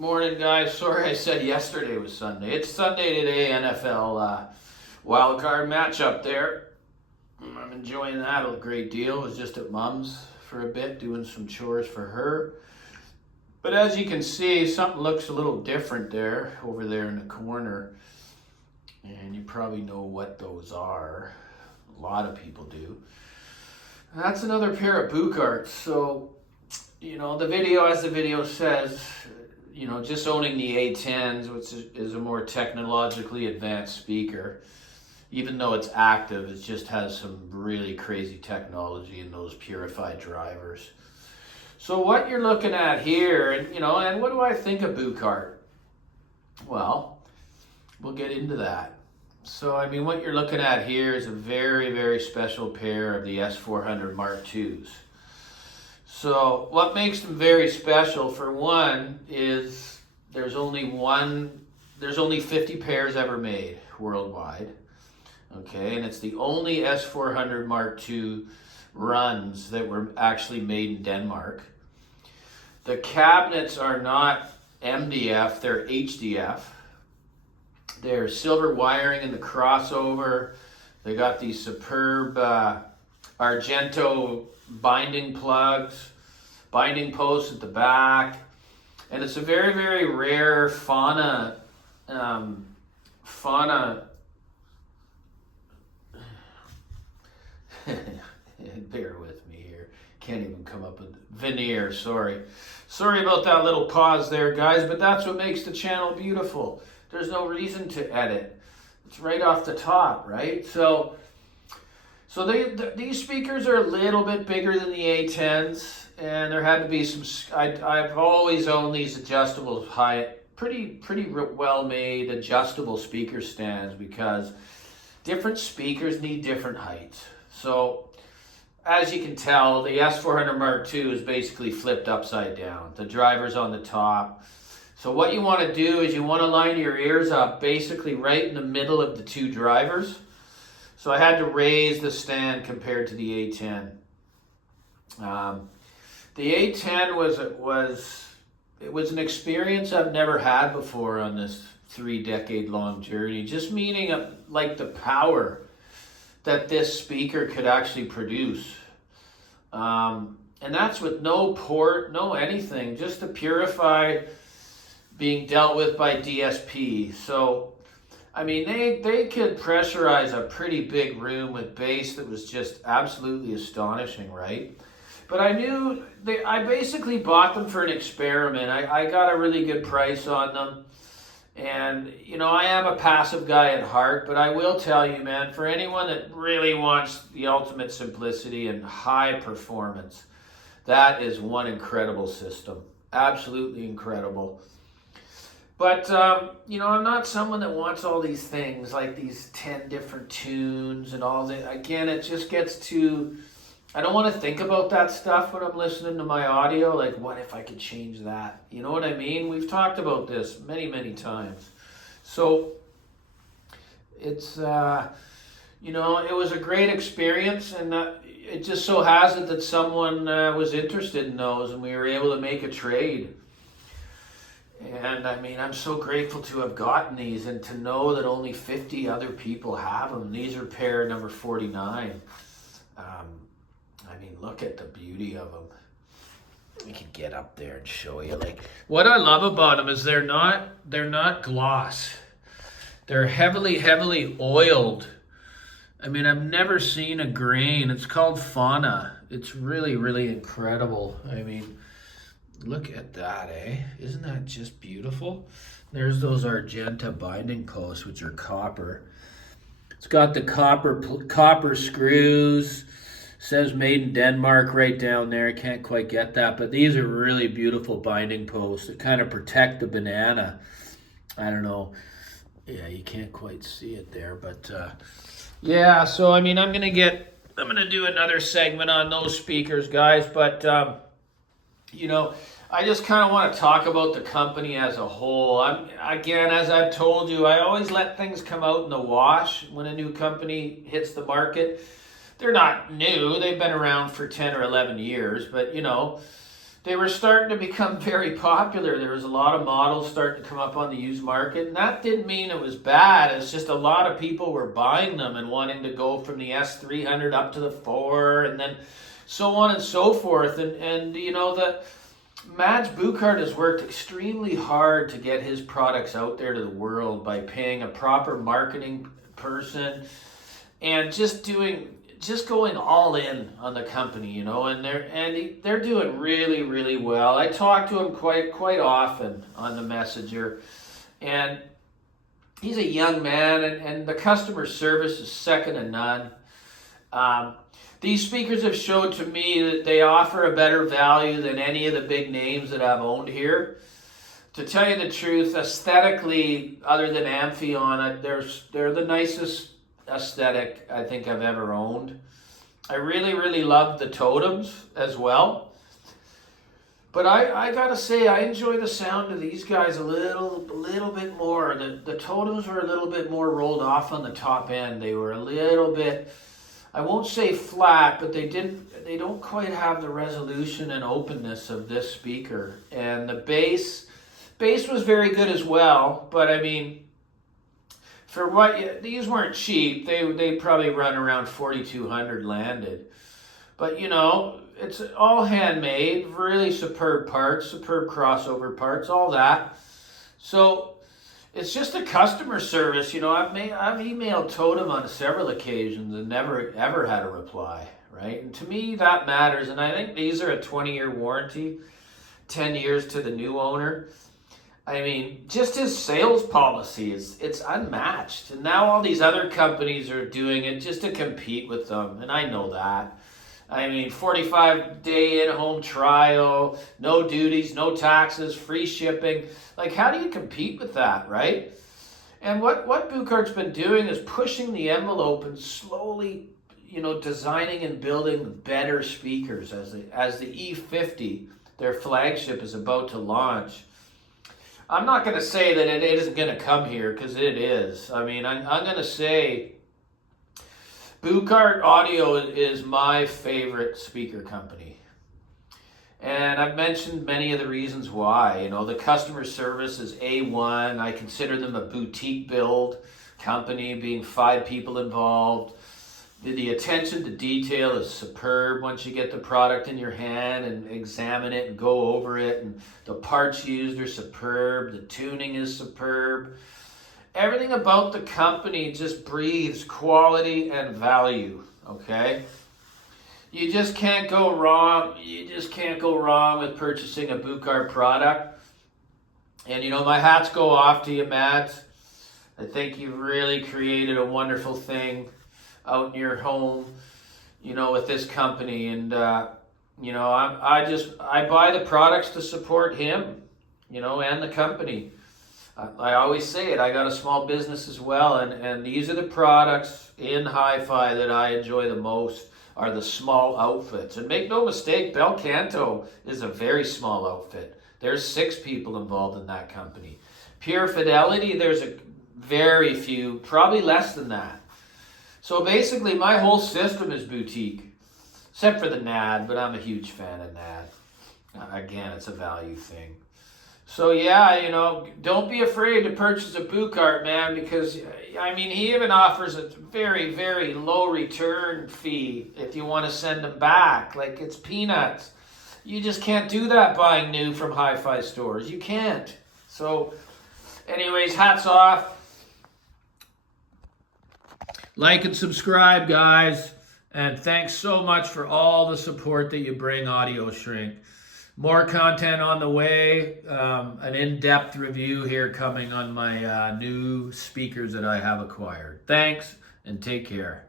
Morning, guys. Sorry I said yesterday was Sunday. It's Sunday today, NFL wild card matchup there. I'm enjoying that a great deal. I was just at Mom's for a bit doing some chores for her. But as you can see, something looks a little different there, over there in the corner. And you probably know what those are. A lot of people do. That's another pair of Buchardt. So, the video, as the video says, just owning the A10s, which is a more technologically advanced speaker, even though it's active, it just has some really crazy technology in those purified drivers. So what you're looking at here, and what do I think of Buchardt? Well, we'll get into that. So, what you're looking at here is a very, very special pair of the S400 Mark IIs. So what makes them very special, for one, is there's only 50 pairs ever made worldwide. Okay, and it's the only S400 Mark II runs that were actually made in Denmark. The cabinets are not MDF, they're HDF. They're silver wiring in the crossover. They got these superb Argento binding plugs, binding posts at the back, and it's a very, very rare fauna bear with me here, can't even come up with veneer. Sorry about that little pause there, guys, but that's what makes the channel beautiful. There's no reason to edit. It's right off the top, right? So these speakers are a little bit bigger than the A10s, and there had to be some. I've always owned these adjustable pretty well made adjustable speaker stands, because different speakers need different heights. So as you can tell, the S400 Mark II is basically flipped upside down. The driver's on the top. So what you want to do is you want to line your ears up basically right in the middle of the two drivers. So I had to raise the stand compared to the A10. The A10 was an experience I've never had before on this 3-decade-long journey. Just meaning like the power that this speaker could actually produce. And that's with no port, no anything, just the purified being dealt with by DSP. So they could pressurize a pretty big room with bass that was just absolutely astonishing, right? But I basically bought them for an experiment. I got a really good price on them. And, I am a passive guy at heart, but I will tell you, man, for anyone that really wants the ultimate simplicity and high performance, that is one incredible system. Absolutely incredible. But, I'm not someone that wants all these things, like these 10 different tunes and all that. Again, it just gets too... I don't want to think about that stuff when I'm listening to my audio. Like, what if I could change that? You know what I mean? We've talked about this many, many times. So, it's, it was a great experience, and it just so has it that someone was interested in those, and we were able to make a trade. And I'm so grateful to have gotten these and to know that only 50 other people have them. These are pair number 49. Look at the beauty of them. We can get up there and show you. Like, what I love about them is they're not gloss. They're heavily oiled. I've never seen a grain. It's called fauna. It's really, really incredible. Look at that, eh? Isn't that just beautiful? There's those Argento binding posts, which are copper. It's got the copper screws. Says made in Denmark right down there. I can't quite get that, but these are really beautiful binding posts that kind of protect the banana. I don't know. Yeah, you can't quite see it there, but yeah. So I'm gonna do another segment on those speakers, guys. But I just kind of want to talk about the company as a whole. Again, as I've told you, I always let things come out in the wash when a new company hits the market. They're not new. They've been around for 10 or 11 years, but they were starting to become very popular. There was a lot of models starting to come up on the used market, and that didn't mean it was bad. It's just a lot of people were buying them and wanting to go from the S300 up to the 4, and then so on and so forth. And you know, the Mads Buchardt has worked extremely hard to get his products out there to the world by paying a proper marketing person and just going all in on the company, you know, and they're doing really, really well. I talk to him quite often on the Messenger, and he's a young man, and the customer service is second to none. These speakers have showed to me that they offer a better value than any of the big names that I've owned here. To tell you the truth, aesthetically, other than Amphion, they're the nicest aesthetic I think I've ever owned. I really, really love the totems as well. But I gotta say, I enjoy the sound of these guys a little bit more. The totems were a little bit more rolled off on the top end. They were a little bit, I won't say flat, but they don't quite have the resolution and openness of this speaker. And the bass was very good as well, but I mean, for what, these weren't cheap. They probably run around 4,200 landed. But you know, it's all handmade, really superb parts, superb crossover parts, all that. So it's just a customer service. You know, I've emailed Totem on several occasions and never ever had a reply, right? And to me that matters. And I think these are a 20-year warranty, 10 years to the new owner. I mean, just his sales policy it's unmatched. And now all these other companies are doing it just to compete with them. And I know that. I mean, 45-day in-home trial, no duties, no taxes, free shipping. Like, how do you compete with that, right? And what Buchardt's been doing is pushing the envelope and slowly, you know, designing and building better speakers as the E50, their flagship, is about to launch. I'm not going to say that it isn't going to come here, because it is. I mean, I'm going to say Buchardt Audio is my favorite speaker company. And I've mentioned many of the reasons why. You know, the customer service is A1. I consider them a boutique build company, being 5 people involved. The attention to detail is superb once you get the product in your hand and examine it and go over it. And the parts used are superb. The tuning is superb. Everything about the company just breathes quality and value, okay? You just can't go wrong. You just can't go wrong with purchasing a Buchardt product. And, you know, my hats go off to you, Matt. I think you've really created a wonderful thing out in your home, you know, with this company. And, you know, I buy the products to support him, you know, and the company. I always say it, I got a small business as well, and these are the products in hi-fi that I enjoy the most, are the small outfits. And make no mistake, Bel Canto is a very small outfit. There's 6 people involved in that company. Pure Fidelity, there's a very few, probably less than that. So basically, my whole system is boutique, except for the NAD, but I'm a huge fan of NAD. Again, it's a value thing. So yeah, you know, don't be afraid to purchase a Buchardt, man, because, I mean, he even offers a very, very low return fee if you want to send them back. Like, it's peanuts. You just can't do that buying new from hi-fi stores. You can't. So anyways, hats off. Like and subscribe, guys. And thanks so much for all the support that you bring Audio Shrink. More content on the way. An in-depth review here coming on my new speakers that I have acquired. Thanks, and take care.